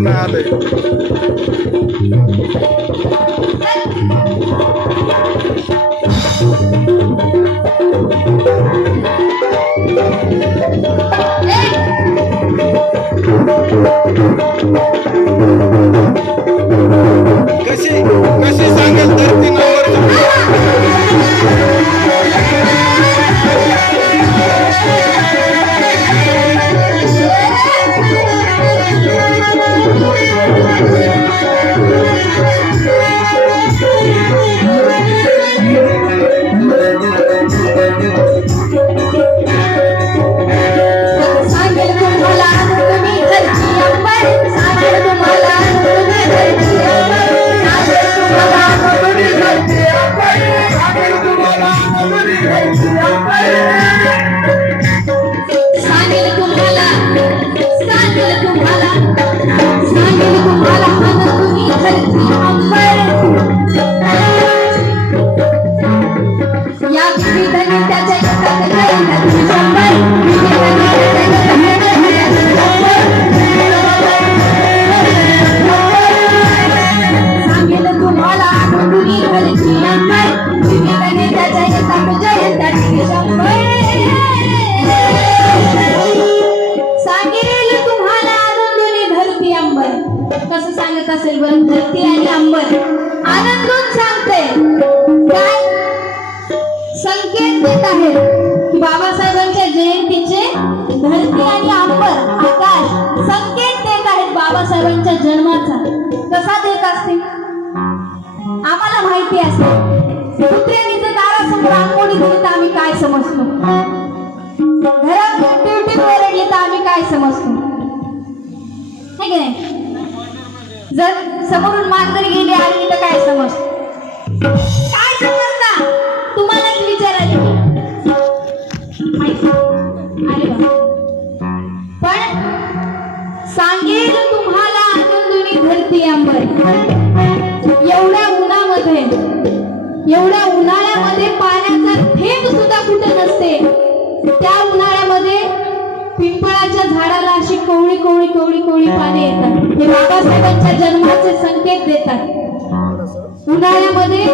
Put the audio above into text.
दादा जमणं आलंय कशी कशी सांगेल धरती नंबर सांगेल सांगेल तुम्हाला आनंदुनी धरती अंबर. कसं सांगत असेल बरं? धरती आणि अंबर. आनंदून सांगते. काय? संकेत देत आहेत. की बाबासाहेबांच्या जयंतीचे धरती आणि अंबर आकाश संकेत देत आहेत बाबासाहेबांच्या जन्माचा. कसा देत असतील? आम्हाला माहिती असते. समजतो? घरात ड्युटी ओरडली तर आम्ही काय समजतो? हे की नाही? जर समोरून मांजर गेली आली तर काय समजतो? कोळी कोळी पाने येतात. हे बाबासाहेबांच्या जन्माचे संकेत देतात. उन्हाळ्यामध्ये